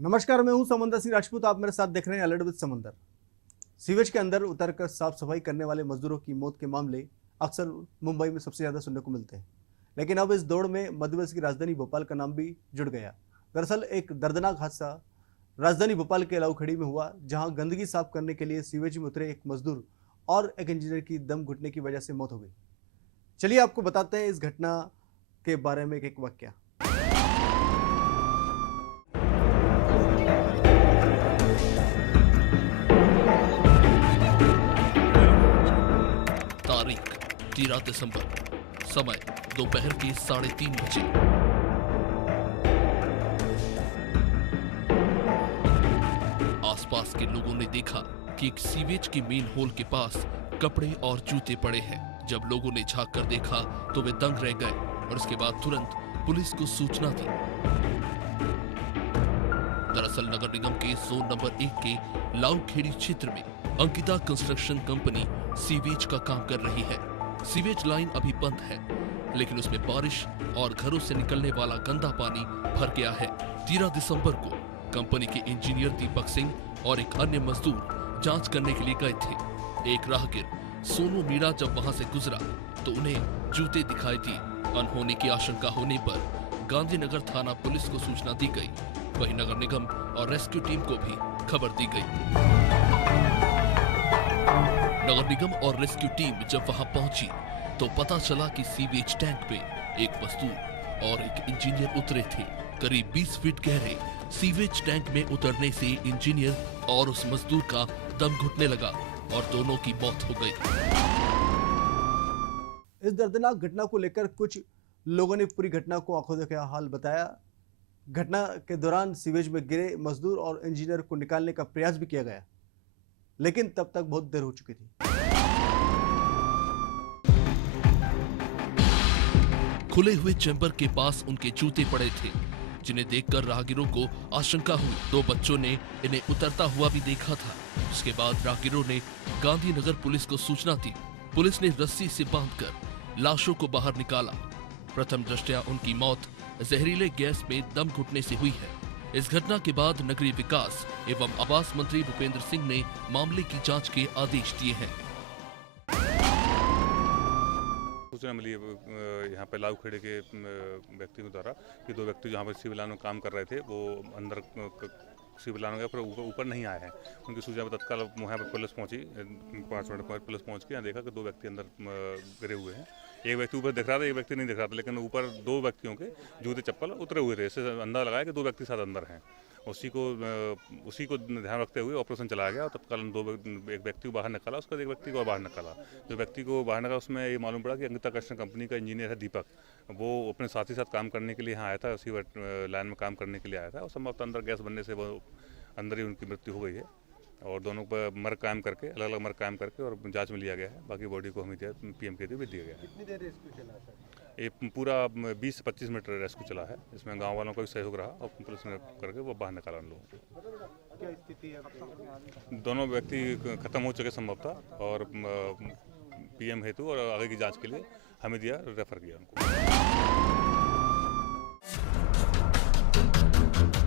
नमस्कार, मैं हूं समंदर सिंह राजपूत। आप मेरे साथ देख रहे हैं अलर्ट विद समंदर। सीवेज के अंदर उतरकर साफ सफाई करने वाले मजदूरों की मौत के मामले अक्सर मुंबई में सबसे ज्यादा सुनने को मिलते हैं, लेकिन अब इस दौड़ में मध्य प्रदेश की राजधानी भोपाल का नाम भी जुड़ गया। दरअसल एक दर्दनाक हादसा राजधानी भोपाल के लाउखेड़ी में हुआ, जहां गंदगी साफ करने के लिए सीवेज में उतरे एक मजदूर और एक इंजीनियर की दम घुटने की वजह से मौत हो गई। चलिए आपको बताते हैं इस घटना के बारे में एक वाक्य। तारीख 13 दिसंबर, समय दोपहर के 3:30 बजे। आसपास के लोगों ने देखा कि एक सीवेज के मेन होल के पास कपड़े और जूते पड़े हैं। जब लोगों ने झांक कर देखा तो वे दंग रह गए और उसके बाद तुरंत पुलिस को सूचना दी। दरअसल नगर निगम के जोन नंबर 1 के लाउखेड़ी क्षेत्र में अंकिता कंस्ट्रक्शन कंपनी सीवेज का काम कर रही है। सीवेज लाइन अभी बंद है, लेकिन उसमें बारिश और घरों से निकलने वाला गंदा पानी भर गया है। 13 दिसंबर को कंपनी के इंजीनियर दीपक सिंह और एक अन्य मजदूर जांच करने के लिए गए थे। एक राहगीर सोनू मीणा जब वहां से गुजरा तो उन्हें जूते दिखाई दिए। अनहोनी की आशंका होने पर गांधीनगर थाना पुलिस को सूचना दी गई। वहीं नगर निगम और रेस्क्यू टीम को भी खबर दी गई। नगर निगम और रेस्क्यू टीम जब वहां पहुंची तो पता चला कि सीवेज टैंक में एक मजदूर और एक इंजीनियर उतरे थे। करीब 20 फीट गहरे सीवेज टैंक में उतरने से इंजीनियर और उस मजदूर का दम घुटने लगा और दोनों की मौत हो गई। इस दर्दनाक घटना को लेकर कुछ लोगों ने पूरी घटना को आंखों देखा हाल बताया। घटना के दौरान सीवेज में गिरे मजदूर और इंजीनियर को निकालने का प्रयास भी किया गया, लेकिन तब तक बहुत देर हो चुकी थी। खुले हुए चैम्बर के पास उनके जूते पड़े थे, जिन्हें देखकर राहगीरों को आशंका हुई। 2 बच्चों ने इन्हें उतरता हुआ भी देखा था। उसके बाद राहगीरों ने गांधीनगर पुलिस को सूचना दी। पुलिस ने रस्सी से बांधकर लाशों को बाहर निकाला। प्रथम दृष्टया उनकी मौत जहरीले गैस में दम घुटने से हुई है। इस घटना के बाद नगरीय विकास एवं आवास मंत्री भूपेंद्र सिंह ने मामले की जांच के आदेश दिए हैं। सूचना मिली यहाँ पे लाउखेड़ी के व्यक्तियों द्वारा कि 2 व्यक्ति जहाँ पर सिविल लाइन में काम कर रहे थे वो अंदर सिविल लाइन पर ऊपर नहीं आए हैं। उनकी सूचना पर तत्काल वहाँ पर पुलिस पहुँची। 5 मिनट बाद पुलिस पहुँच के यहाँ देखा कि 2 व्यक्ति अंदर गिरे हुए हैं। एक व्यक्ति ऊपर दिख रहा था, एक व्यक्ति नहीं दिख रहा था, लेकिन ऊपर 2 व्यक्तियों के जूते चप्पल उतरे हुए थे। इससे अंदाजा लगाया कि 2 व्यक्ति साथ अंदर हैं। उसी को ध्यान रखते हुए ऑपरेशन चलाया गया और तत्काल एक व्यक्ति को बाहर निकाला, उसका एक व्यक्ति को बाहर निकाला। जो व्यक्ति को बाहर निकाला उसमें ये मालूम पड़ा कि अंकिता कंस्ट्रक्शन कंपनी का इंजीनियर है दीपक। वो अपने साथी साथ काम करने के लिए यहाँ आया था, उसी लाइन में काम करने के लिए आया था और संभवतः अंदर गैस बनने से वो अंदर ही उनकी मृत्यु हो गई है। और दोनों पर मर्ग कायम करके अलग अलग मर्ग कायम करके और जांच में लिया गया है। बाकी बॉडी को हमें पीएमके भी दिया गया है। कितनी देर रेस्क्यू चला सर? ये पूरा 20 से 25 मिनट रेस्क्यू चला है। इसमें गांव वालों का भी सहयोग रहा और पुलिस ने करके वो बाहर निकाला उन लोगों को। क्या स्थिति है? दोनों व्यक्ति खत्म हो चुके संभवतः और पीएम हेतु और आगे की जांच के लिए हमें रेफर किया उनको।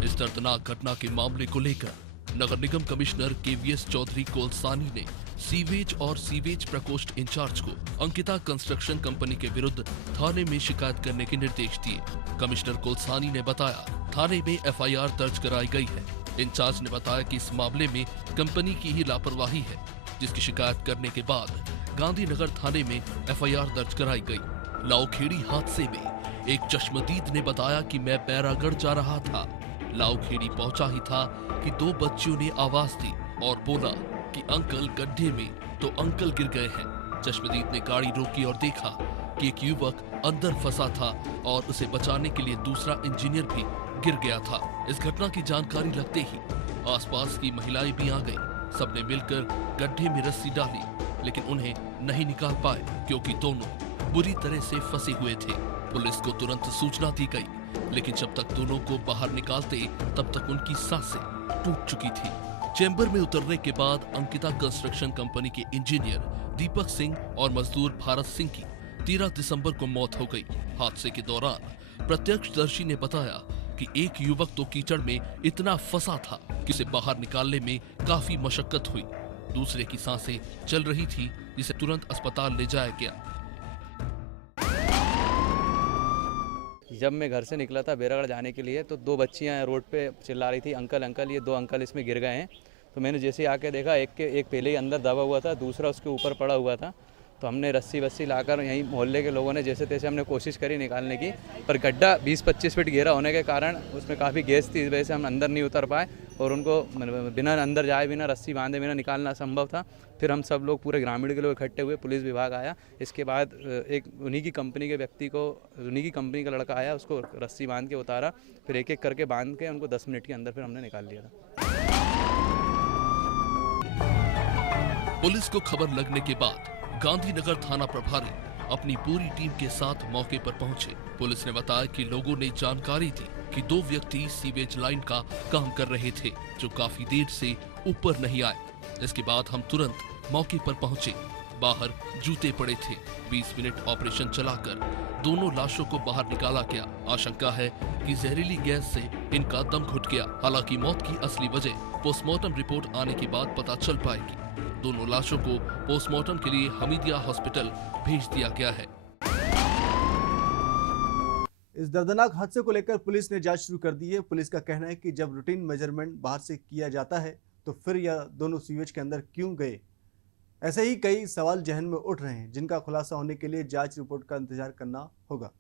इस दर्दनाक घटना के मामले को लेकर नगर निगम कमिश्नर केवीएस चौधरी कोलसानी ने सीवेज और सीवेज प्रकोष्ठ इंचार्ज को अंकिता कंस्ट्रक्शन कंपनी के विरुद्ध थाने में शिकायत करने के निर्देश दिए। कमिश्नर कोलसानी ने बताया थाने में एफआईआर दर्ज कराई गई है। इंचार्ज ने बताया कि इस मामले में कंपनी की ही लापरवाही है, जिसकी शिकायत करने के बाद गांधीनगर थाने में एफआईआर दर्ज कराई गई। लाउखेड़ी हादसे में एक चश्मदीद ने बताया कि मैं बैरागढ़ जा रहा था। लाउखेड़ी पहुंचा ही था कि 2 बच्चियों ने आवाज दी और बोला कि अंकल गड्ढे में, तो अंकल गिर गए हैं। चश्मदीद ने गाड़ी रोकी और देखा कि एक युवक अंदर फंसा था और उसे बचाने के लिए दूसरा इंजीनियर भी गिर गया था। इस घटना की जानकारी लगते ही आसपास की महिलाएं भी आ गईं। सबने मिलकर गड्ढे में रस्सी डाली, लेकिन उन्हें नहीं निकाल पाए क्योंकि दोनों बुरी तरह से फंसे हुए थे। पुलिस को तुरंत सूचना दी गई, लेकिन जब तक दोनों को बाहर निकालते तब तक उनकी सांसें टूट चुकी थी। चैम्बर में उतरने के बाद अंकिता कंस्ट्रक्शन कंपनी के इंजीनियर दीपक सिंह और मजदूर भारत सिंह की 13 दिसंबर को मौत हो गई। हादसे के दौरान प्रत्यक्षदर्शी ने बताया कि एक युवक तो कीचड़ में इतना फंसा था कि उसे बाहर निकालने में काफी मशक्कत हुई। दूसरे की सांसें चल रही थी, जिसे तुरंत अस्पताल ले जाया गया। जब मैं घर से निकला था बैरागढ़ जाने के लिए तो दो बच्चियां रोड पे चिल्ला रही थी, अंकल अंकल, ये दो अंकल इसमें गिर गए हैं। तो मैंने जैसे ही आके देखा, एक पहले ही अंदर दबा हुआ था, दूसरा उसके ऊपर पड़ा हुआ था। तो हमने रस्सी वस्सी लाकर यहीं मोहल्ले के लोगों ने जैसे तैसे हमने कोशिश करी निकालने की, पर गड्ढा 20-25 फीट गहरा होने के कारण उसमें काफ़ी गैस थी, इस वजह से हम अंदर नहीं उतर पाए और उनको बिना अंदर जाए बिना रस्सी बांधे बिना निकालना असंभव था। फिर हम सब लोग पूरे ग्रामीण के लोग इकट्ठे हुए, पुलिस विभाग आया। इसके बाद एक उन्हीं की कंपनी के व्यक्ति को, उन्हीं की कंपनी का लड़का आया, उसको रस्सी बांध के उतारा, फिर एक एक करके बांध के उनको 10 मिनट के अंदर फिर हमने निकाल लिया था। पुलिस को खबर लगने के बाद गांधीनगर थाना प्रभारी अपनी पूरी टीम के साथ मौके पर पहुंचे। पुलिस ने बताया कि लोगों ने जानकारी दी कि दो व्यक्ति सीवेज लाइन का काम कर रहे थे, जो काफी देर से ऊपर नहीं आए। इसके बाद हम तुरंत मौके पर पहुंचे। बाहर जूते पड़े थे। 20 मिनट ऑपरेशन चलाकर दोनों लाशों को बाहर निकाला गया। आशंका है कि जहरीली गैस से इनका दम घुट गया। हालांकि मौत की असली वजह पोस्टमार्टम रिपोर्ट आने के बाद पता चल पाएगी। दोनों लाशों को पोस्टमार्टम के लिए हमीदिया हॉस्पिटल भेज दिया गया है। इस दर्दनाक हादसे को लेकर पुलिस ने जांच शुरू कर दी है। पुलिस का कहना है कि जब रूटीन मेजरमेंट बाहर से किया जाता है तो फिर यह दोनों सीवेज के अंदर क्यों गए। ऐसे ही कई सवाल जहन में उठ रहे हैं, जिनका खुलासा होने के लिए जांच रिपोर्ट का इंतजार करना होगा।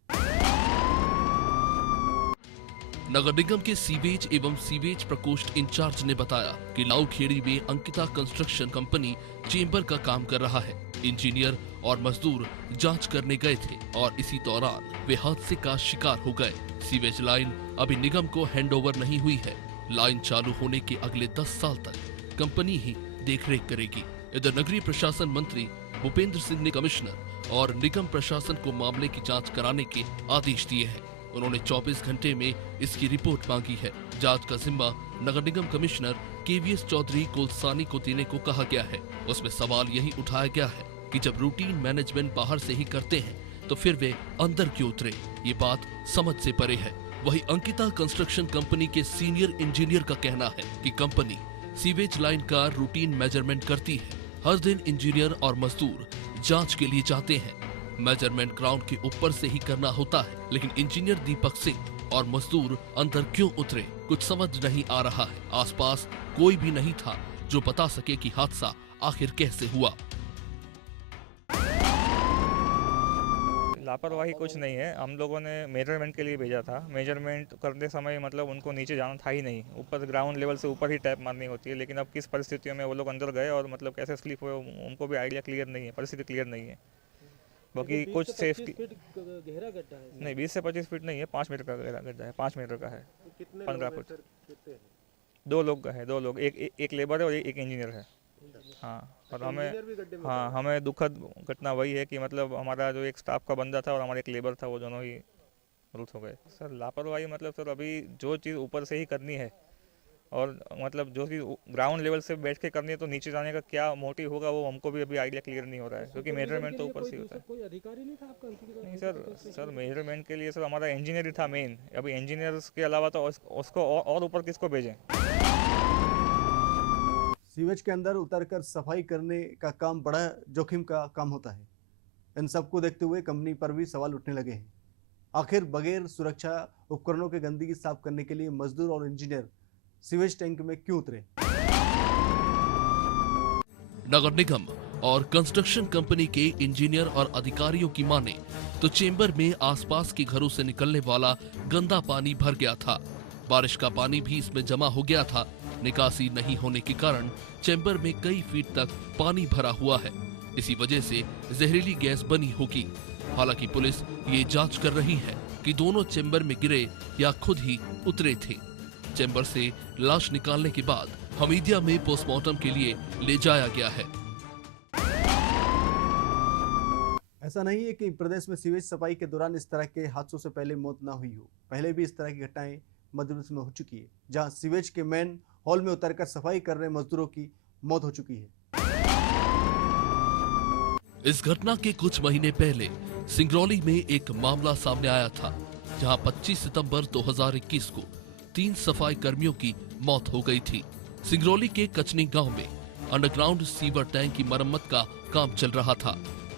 नगर निगम के सीवेज एवं सीवेज प्रकोष्ठ इंचार्ज ने बताया कि लाउखेड़ी में अंकिता कंस्ट्रक्शन कंपनी चेंबर का काम कर रहा है। इंजीनियर और मजदूर जांच करने गए थे और इसी दौरान वे हादसे का शिकार हो गए। सीवेज लाइन अभी निगम को हैंडओवर नहीं हुई है। लाइन चालू होने के अगले 10 साल तक कंपनी ही देखरेख करेगी। इधर नगरीय प्रशासन मंत्री भूपेंद्र सिंह ने कमिश्नर और निगम प्रशासन को मामले की जांच कराने के आदेश दिए हैं। उन्होंने 24 घंटे में इसकी रिपोर्ट मांगी है। जांच का जिम्मा नगर निगम कमिश्नर केवीएस चौधरी कोलसानी को देने को कहा गया है। उसमें सवाल यही उठाया गया है कि जब रूटीन मैनेजमेंट बाहर से ही करते हैं तो फिर वे अंदर क्यों उतरे। ये बात समझ से परे है। वही अंकिता कंस्ट्रक्शन कंपनी के सीनियर इंजीनियर का कहना है कि कंपनी सीवेज लाइन का रूटीन मेजरमेंट करती है। हर दिन इंजीनियर और मजदूर जांच के लिए जाते हैं। मेजरमेंट ग्राउंड के ऊपर से ही करना होता है, लेकिन इंजीनियर दीपक सिंह और मजदूर अंदर क्यों उतरे, कुछ समझ नहीं आ रहा है। आसपास कोई भी नहीं था जो बता सके कि हादसा आखिर कैसे हुआ। लापरवाही कुछ नहीं है। हम लोगों ने मेजरमेंट के लिए भेजा था। मेजरमेंट करते समय मतलब उनको नीचे जाना था ही नहीं, ऊपर ग्राउंड लेवल से ऊपर ही टैप मारनी होती है। लेकिन अब किस परिस्थितियों में वो लोग अंदर गए और मतलब कैसे स्लिप हुए, उनको भी आइडिया क्लियर नहीं है, परिस्थिति क्लियर नहीं है। बाकी कुछ सेफ्टी गहरा गड्ढा है नहीं, 20 से 25 फीट नहीं है, 5 मीटर का गहरा गड्ढा है। 5 मीटर का है, 15 फुट। 2 लोग है, 2 लोग, एक लेबर है और एक इंजीनियर है। हाँ, और हमें दुखद घटना वही है कि मतलब हमारा जो एक स्टाफ का बंदा था और हमारा एक लेबर था, वो दोनों ही मृत हो गए। सर लापरवाही मतलब सर अभी जो चीज़ ऊपर से ही करनी है और मतलब जो चीज़ ग्राउंड लेवल से बैठ के करनी है तो नीचे जाने का क्या मोटिव होगा वो हमको भी अभी आइडिया क्लियर नहीं हो रहा है, क्योंकि मेजरमेंट तो ऊपर से होता है। कोई अधिकारी नहीं था आपका? नहीं सर मेजरमेंट के लिए सर हमारा इंजीनियर ही था मेन। अभी इंजीनियर्स के अलावा तो उसको और ऊपर किसको भेजें। सीवेज के अंदर उतरकर सफाई करने का काम बड़ा जोखिम का काम होता है। इन सबको देखते हुए कंपनी पर भी सवाल उठने लगे हैं। आखिर बगैर सुरक्षा उपकरणों के गंदगी साफ करने के लिए मजदूर और इंजीनियर सीवेज टैंक में क्यों उतरे। नगर निगम और कंस्ट्रक्शन कंपनी के इंजीनियर और अधिकारियों की माने तो चेंबर में आसपास के घरों से निकलने वाला गंदा पानी भर गया था। बारिश का पानी भी इसमें जमा हो गया था। निकासी नहीं होने के कारण चेंबर में कई फीट तक पानी भरा हुआ है। इसी वजह से जहरीली गैस बनी होगी। हालांकि पुलिस ये जांच कर रही है कि दोनों चेंबर में गिरे या खुद ही उतरे थे। चेंबर से लाश निकालने के बाद हमीदिया में पोस्टमार्टम के लिए ले जाया गया है। ऐसा नहीं है कि प्रदेश में सीवेज सफाई के दौरान इस तरह के हादसों से पहले मौत न हुई हो। पहले भी इस तरह की घटनाएं मध्य प्रदेश में हो चुकी है, जहां सीवेज के मेन हॉल में उतरकर सफाई कर रहे मजदूरों की मौत हो चुकी है। इस घटना के कुछ महीने पहले सिंगरौली में एक मामला सामने आया था, जहां 25 सितंबर 2021 को 3 सफाई कर्मियों की मौत हो गई थी। सिंगरौली के कचनी गांव में अंडरग्राउंड सीवर टैंक की मरम्मत का काम चल रहा था।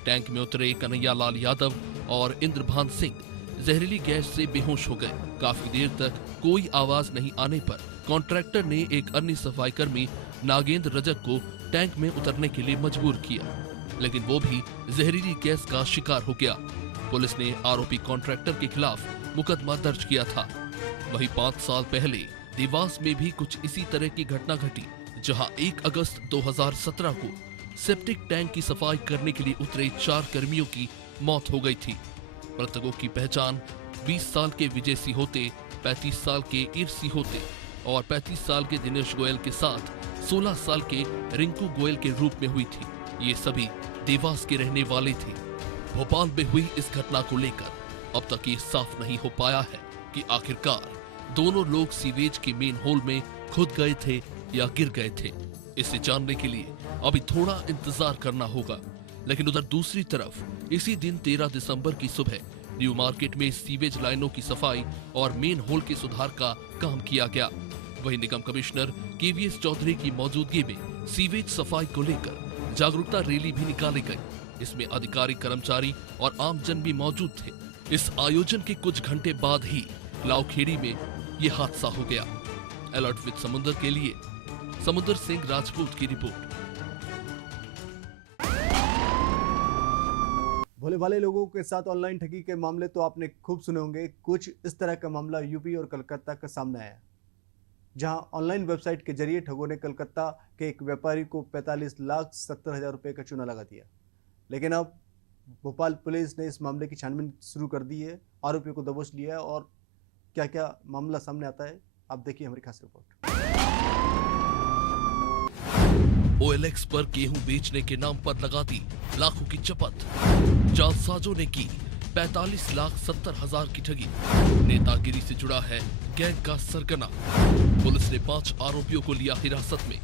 टैंक में उतरे कन्हैया लाल यादव और इंद्रभान सिंह जहरीली गैस से बेहोश हो गए। काफी देर तक कोई आवाज नहीं आने पर कॉन्ट्रैक्टर ने एक अन्य सफाई कर्मी नागेंद्र रजक को टैंक में उतरने के लिए मजबूर किया, लेकिन वो भी जहरीली गैस का शिकार हो गया। पुलिस ने आरोपी कॉन्ट्रैक्टर के खिलाफ मुकदमा दर्ज किया था। वहीं 5 साल पहले देवास में भी कुछ इसी तरह की घटना घटी, जहां 1 अगस्त 2017 को सेप्टिक टैंक की सफाई करने के लिए उतरे 4 कर्मियों की मौत हो गई थी। मृतकों की पहचान 20 साल के विजय सिहोते, 35 साल के ईर्सी होते और 35 साल के दिनेश गोयल के साथ 16 साल के रिंकू गोयल के रूप में हुई थी। ये सभी देवास के रहने वाले थे। भोपाल में हुई इस घटना को लेकर अब तक ये साफ नहीं हो पाया है कि आखिरकार दोनों लोग सीवेज के मेन होल में खुद गए थे या गिर गए थे। इसे जानने के लिए अभी थोड़ा इंतजार करना होगा। लेकिन उधर दूसरी तरफ इसी दिन 13 दिसंबर की सुबह न्यू मार्केट में सीवेज लाइनों की सफाई और मेन होल के सुधार का काम किया गया। वहीं निगम कमिश्नर केवीएस चौधरी की मौजूदगी में सीवेज सफाई को लेकर जागरूकता रैली भी निकाली गई। इसमें अधिकारी, कर्मचारी और आमजन भी मौजूद थे। इस आयोजन के कुछ घंटे बाद ही लाउखेड़ी में ये हादसा हो गया। अलर्ट विद समुंदर के लिए समुंदर सिंह राजपूत की रिपोर्ट। भोले भाले लोगों के साथ ऑनलाइन ठगी के मामले तो आपने खूब सुने होंगे। कुछ इस तरह का मामला यूपी और कलकत्ता का सामने आया, जहां ऑनलाइन वेबसाइट के जरिए ठगों ने कलकत्ता के एक व्यापारी को 45,70,000 रुपए का चूना लगा दिया। लेकिन अब भोपाल पुलिस ने इस मामले की छानबीन शुरू कर दी है, आरोपियों को दबोच लिया है। और क्या क्या मामला सामने आता है, आप देखिए हमारी खास रिपोर्ट। OLX पर गेहूं बेचने के नाम पर लगा दी लाखों की चपत। जालसाजों ने की 45,70,000 की ठगी। नेतागिरी से जुड़ा है गैंग का सरगना। पुलिस ने 5 आरोपियों को लिया हिरासत में।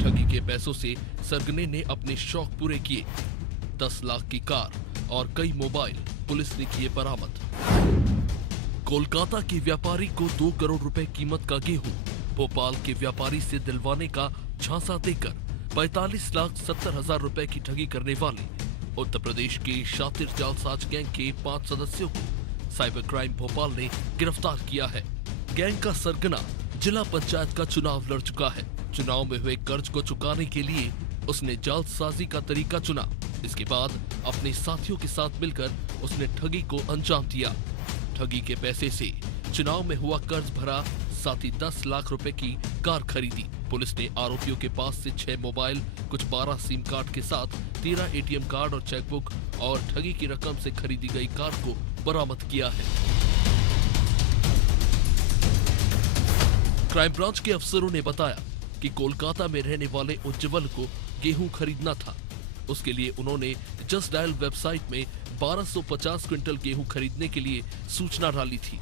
ठगी के पैसों से सरगने ने अपने शौक पूरे किए। 10 लाख की कार और कई मोबाइल पुलिस ने किए बरामद। कोलकाता के व्यापारी को 2 करोड़ रुपए कीमत का गेहूं भोपाल के व्यापारी से दिलवाने का झांसा देकर 45,70,000 रुपए की ठगी करने वाले उत्तर प्रदेश के शातिर जालसाज गैंग के 5 सदस्यों को साइबर क्राइम भोपाल ने गिरफ्तार किया है। गैंग का सरगना जिला पंचायत का चुनाव लड़ चुका है। चुनाव में हुए कर्ज को चुकाने के लिए उसने जालसाजी का तरीका चुना। इसके बाद अपने साथियों के साथ मिलकर उसने ठगी को अंजाम दिया। ठगी के पैसे से चुनाव में हुआ कर्ज भरा, साथ ही 10 लाख रुपए की कार खरीदी। पुलिस ने आरोपियों के पास से 6 मोबाइल, कुछ 12 सिम कार्ड के साथ 13 एटीएम कार्ड और चेकबुक और ठगी की रकम से खरीदी गई कार को बरामद किया है। क्राइम ब्रांच के अफसरों ने बताया कि कोलकाता में रहने वाले उज्जवल को गेहूं खरीदना था। उसके लिए उन्होंने जस्ट डायल वेबसाइट में 1250 क्विंटल गेहूं खरीदने के लिए सूचना डाली थी।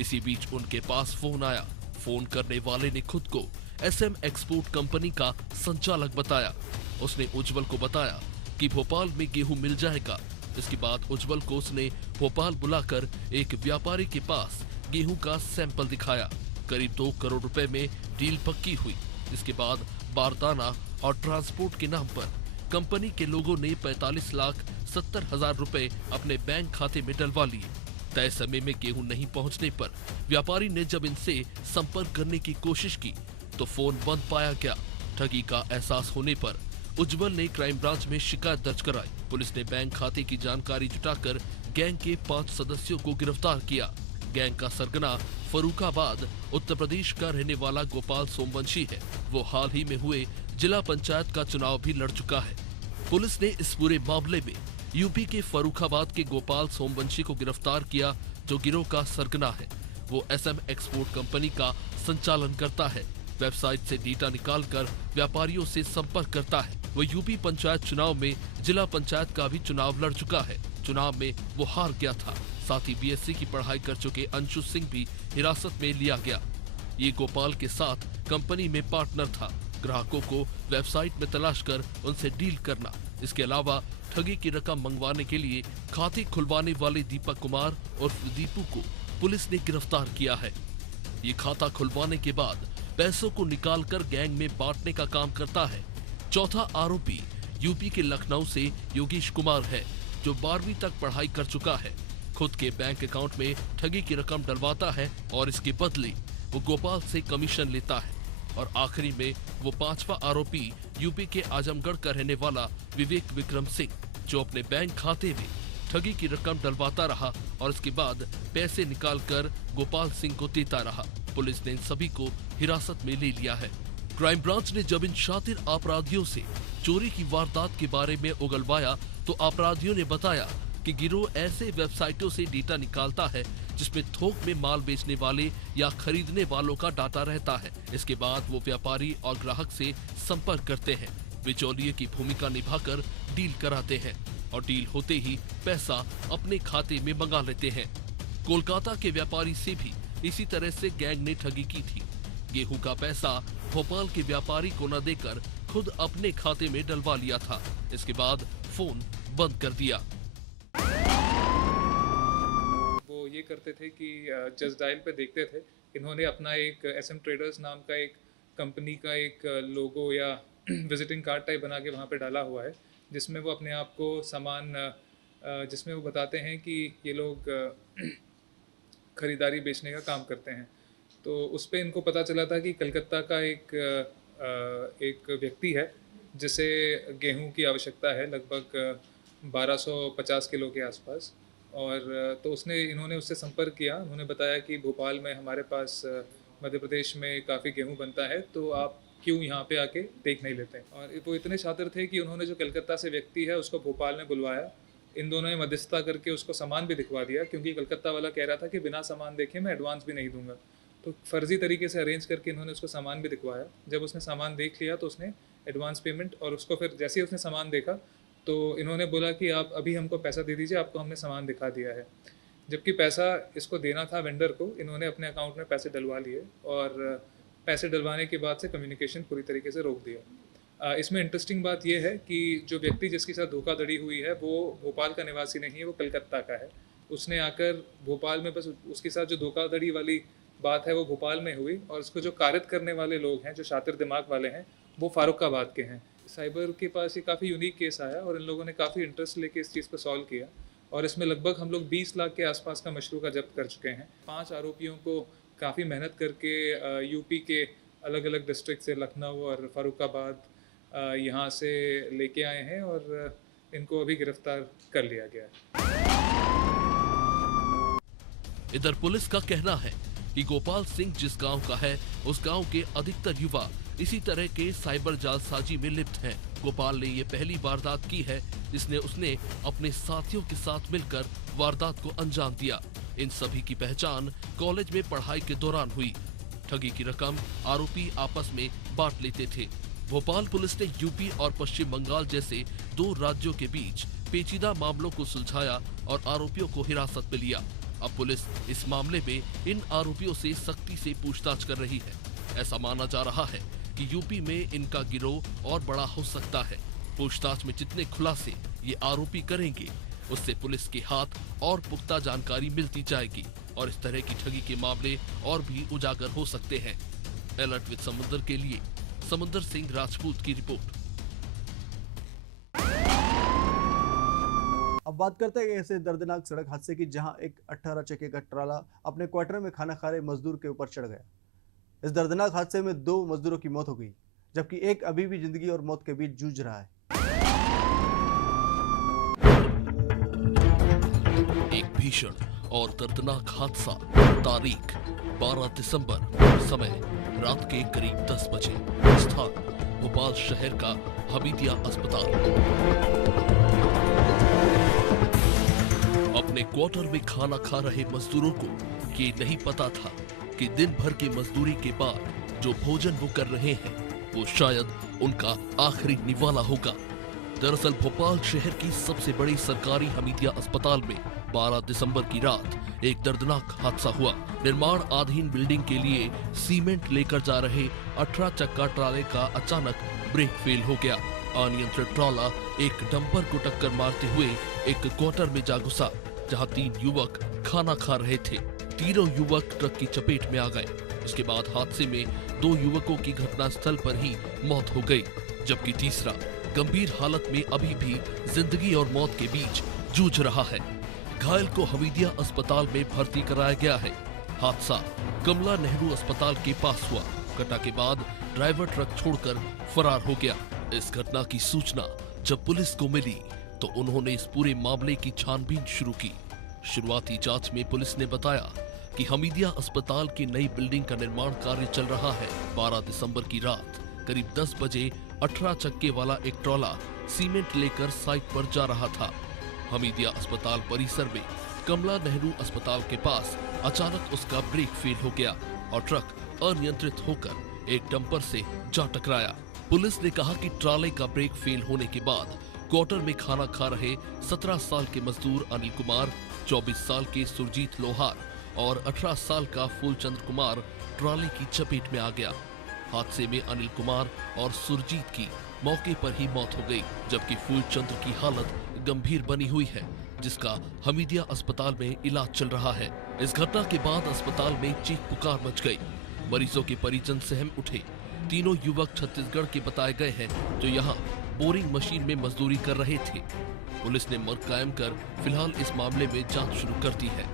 इसी बीच उनके पास फोन आया। फोन करने वाले ने खुद को SM एक्सपोर्ट कंपनी का संचालक बताया। उसने उज्जवल को बताया कि भोपाल में गेहूं मिल जाएगा। इसके बाद उज्जवल को उसने भोपाल बुलाकर एक व्यापारी के पास गेहूं का सैंपल दिखाया। करीब 2 करोड़ रुपए में डील पक्की हुई। इसके बाद बारदाना और ट्रांसपोर्ट के नाम पर कंपनी के लोगों ने 45,70,000 रुपए अपने बैंक खाते में डलवा लिए। तय समय में गेहूं नहीं पहुंचने पर व्यापारी ने जब इनसे संपर्क करने की कोशिश की तो फोन बंद पाया गया। ठगी का एहसास होने पर उज्जवल ने क्राइम ब्रांच में शिकायत दर्ज कराई। पुलिस ने बैंक खाते की जानकारी जुटाकर गैंग के 5 सदस्यों को गिरफ्तार किया। गैंग का सरगना फर्रुखाबाद उत्तर प्रदेश का रहने वाला गोपाल सोमवंशी है। वो हाल ही में हुए जिला पंचायत का चुनाव भी लड़ चुका है। पुलिस ने इस पूरे मामले में यूपी के फर्रुखाबाद के गोपाल सोमवंशी को गिरफ्तार किया, जो गिरोह का सरगना है। वो SM एक्सपोर्ट कंपनी का संचालन करता है। वेबसाइट से डेटा निकालकर व्यापारियों से संपर्क करता है। वो यूपी पंचायत चुनाव में जिला पंचायत का भी चुनाव लड़ चुका है। चुनाव में वो हार गया था। साथ ही BSc की पढ़ाई कर चुके अंशु सिंह भी हिरासत में लिया गया। ये गोपाल के साथ कंपनी में पार्टनर था। ग्राहकों को वेबसाइट में तलाश कर उनसे डील करना। इसके अलावा ठगी की रकम मंगवाने के लिए खाते खुलवाने वाले दीपक कुमार और दीपू को पुलिस ने गिरफ्तार किया है। ये खाता खुलवाने के बाद पैसों को निकालकर गैंग में बांटने का काम करता है। चौथा आरोपी यूपी के लखनऊ से योगेश कुमार है, जो 12वीं तक पढ़ाई कर चुका है। खुद के बैंक अकाउंट में ठगी की रकम डलवाता है और इसके बदले वो गोपाल से कमीशन लेता है। और आखिरी में वो 5वां आरोपी यूपी के आजमगढ़ का रहने वाला विवेक विक्रम सिंह, जो अपने बैंक खाते में ठगी की रकम डलवाता रहा और इसके बाद पैसे निकालकर गोपाल सिंह को देता रहा। पुलिस ने इन सभी को हिरासत में ले लिया है। क्राइम ब्रांच ने जब इन शातिर अपराधियों से चोरी की वारदात के बारे में उगलवाया तो अपराधियों ने बताया कि गिरोह ऐसे वेबसाइटों से डेटा निकालता है जिसमें थोक में माल बेचने वाले या खरीदने वालों का डाटा रहता है। इसके बाद वो व्यापारी और ग्राहक से संपर्क करते हैं, बिचौलिए की भूमिका निभाकर डील कराते हैं और डील होते ही पैसा अपने खाते में मंगा लेते हैं। कोलकाता के व्यापारी से भी इसी तरह से गैंग ने ठगी की थी। गेहूं का पैसा भोपाल के व्यापारी को न देकर खुद अपने खाते में डलवा लिया था। इसके बाद फोन बंद कर दिया। वो ये करते थे कि जस्ट डायल पे देखते थे, इन्होंने अपना एक SM ट्रेडर्स नाम का एक कंपनी का एक लोगो या विजिटिंग कार्ड टाइप बना के वहाँ पे डाला हुआ है, जिसमें वो अपने आप को सामान जिसमें वो बताते हैं कि ये लोग ख़रीदारी बेचने का काम करते हैं। तो उस पर इनको पता चला था कि कलकत्ता का एक व्यक्ति है जिसे गेहूं की आवश्यकता है, लगभग 1250 किलो के आसपास। और तो इन्होंने उससे संपर्क किया। उन्होंने बताया कि भोपाल में हमारे पास मध्य प्रदेश में काफ़ी गेहूं बनता है, तो आप क्यों यहाँ पे आके देख नहीं लेते। और वो इतने शातिर थे कि उन्होंने जो कलकत्ता से व्यक्ति है उसको भोपाल में बुलवाया। इन दोनों ने मध्यस्थता करके उसको सामान भी दिखवा दिया, क्योंकि कलकत्ता वाला कह रहा था कि बिना सामान देखे मैं एडवांस भी नहीं दूंगा। तो फर्जी तरीके से अरेंज करके इन्होंने उसको सामान भी दिखवाया। जब उसने सामान देख लिया तो उसने एडवांस पेमेंट, और उसको फिर जैसे ही उसने सामान देखा तो इन्होंने बोला कि आप अभी हमको पैसा दे दीजिए, आपको हमने सामान दिखा दिया है। जबकि पैसा इसको देना था वेंडर को, इन्होंने अपने अकाउंट में पैसे डलवा लिए और पैसे डलवाने के बाद से कम्युनिकेशन पूरी तरीके से रोक दिया। इसमें इंटरेस्टिंग बात यह है कि जो व्यक्ति जिसके साथ धोखाधड़ी हुई है वो भोपाल का निवासी नहीं है, वो कलकत्ता का है। उसने आकर भोपाल में, बस उसके साथ जो धोखाधड़ी वाली बात है वो भोपाल में हुई, और उसको जो कारित करने वाले लोग हैं, जो शातिर दिमाग वाले हैं, वो फारुखाबाद के हैं। साइबर के पास ये काफ़ी यूनिक केस आया और इन लोगों ने काफ़ी इंटरेस्ट लेके इस चीज़ को सॉल्व किया, और इसमें लगभग हम लोग 20 लाख के आसपास का मशरूका जब्त कर चुके हैं। 5 आरोपियों को काफ़ी मेहनत करके यूपी के अलग अलग डिस्ट्रिक्ट से, लखनऊ और फारुखाबाद, यहाँ से लेके आए हैं और इनको अभी गिरफ्तार कर लिया गया है। इधर पुलिस का कहना है कि गोपाल सिंह जिस गांव का है, उस गांव के अधिकतर युवा इसी तरह के साइबर जालसाजी में लिप्त हैं। गोपाल ने ये पहली वारदात की है जिसने उसने अपने साथियों के साथ मिलकर वारदात को अंजाम दिया। इन सभी की पहचान कॉलेज में पढ़ाई के दौरान हुई। ठगी की रकम आरोपी आपस में बांट लेते थे। भोपाल पुलिस ने यूपी और पश्चिम बंगाल जैसे 2 राज्यों के बीच पेचीदा मामलों को सुलझाया और आरोपियों को हिरासत में लिया। अब पुलिस इस मामले में इन आरोपियों से सख्ती से पूछताछ कर रही है। ऐसा माना जा रहा है कि यूपी में इनका गिरोह और बड़ा हो सकता है। पूछताछ में जितने खुलासे ये आरोपी करेंगे, उससे पुलिस के हाथ और पुख्ता जानकारी मिलती जाएगी और इस तरह की ठगी के मामले और भी उजागर हो सकते हैं। अलर्ट विद समुंदर के लिए समुंदर सिंह राजपूत की रिपोर्ट। अब बात करते हैं ऐसे दर्दनाक सड़क हादसे की, जहां एक 18 चक्के का ट्राला अपने क्वार्टर में खाना खा रहे मजदूर के ऊपर चढ़ गया। इस दर्दनाक हादसे में 2 मजदूरों की मौत हो गई, जबकि एक अभी भी जिंदगी और मौत के बीच जूझ रहा है। एक भीषण और दर्दनाक हादसा। तारीख 12 दिसंबर, समय रात के करीब 10 बजे। स्थान भोपाल शहर का हमीदिया अस्पताल। अपने क्वार्टर में खाना खा रहे मजदूरों को ये नहीं पता था कि दिन भर की मजदूरी के बाद जो भोजन वो कर रहे हैं वो शायद उनका आखिरी निवाला होगा। दरअसल भोपाल शहर की सबसे बड़ी सरकारी हमीदिया अस्पताल में 12 दिसंबर की रात एक दर्दनाक हादसा हुआ। निर्माण अधीन बिल्डिंग के लिए सीमेंट लेकर जा रहे 18 चक्का ट्राले का अचानक ब्रेक फेल हो गया। अनियंत्रित ट्राला एक डंपर को टक्कर मारते हुए एक क्वार्टर में जा घुसा, जहां 3 युवक खाना खा रहे थे। तीनों युवक ट्रक की चपेट में आ गए। इसके बाद हादसे में 2 युवकों की घटनास्थल पर ही मौत हो गई, जबकि तीसरा गंभीर हालत में अभी भी जिंदगी और मौत के बीच जूझ रहा है। घायल को हमीदिया अस्पताल में भर्ती कराया गया है। हादसा कमला नेहरू अस्पताल के पास हुआ। घटना के बाद ड्राइवर ट्रक छोड़कर फरार हो गया। इस घटना की सूचना जब पुलिस को मिली तो उन्होंने इस पूरे मामले की छानबीन शुरू की। शुरुआती जांच में पुलिस ने बताया कि हमीदिया अस्पताल की नई बिल्डिंग का निर्माण कार्य चल रहा है। 12 दिसंबर की रात करीब 10 बजे 18 चक्के वाला एक ट्रॉला सीमेंट लेकर साइट पर जा रहा था। हमीदिया अस्पताल परिसर में कमला नेहरू अस्पताल के पास अचानक उसका ब्रेक फेल हो गया और ट्रक अनियंत्रित होकर एक डंपर से जा टकराया। पुलिस ने कहा कि ट्राले का ब्रेक फेल होने के बाद क्वार्टर में खाना खा रहे 17 साल के मजदूर अनिल कुमार, 24 साल के सुरजीत लोहार और 18 साल का फूलचंद्र कुमार ट्राले की चपेट में आ गया। हादसे में अनिल कुमार और सुरजीत की मौके पर ही मौत हो गई, जबकि फूलचंद्र की हालत गंभीर बनी हुई है, जिसका हमीदिया अस्पताल में इलाज चल रहा है। इस घटना के बाद अस्पताल में चीख पुकार मच गई। मरीजों के परिजन सहम उठे। तीनों युवक छत्तीसगढ़ के बताए गए हैं जो यहाँ बोरिंग मशीन में मजदूरी कर रहे थे। पुलिस ने मर्ग कायम कर फिलहाल इस मामले में जांच शुरू कर दी है।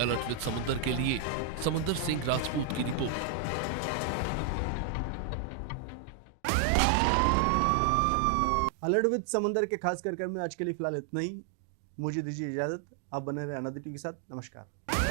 अलर्ट विद समुंदर के लिए समुंदर सिंह राजपूत की रिपोर्ट। अलर्ट विद समुंदर के खास कार्यक्रम में आज के लिए फिलहाल इतना ही। मुझे दीजिए इजाजत। आप बने रहे अनादिटी के साथ। नमस्कार।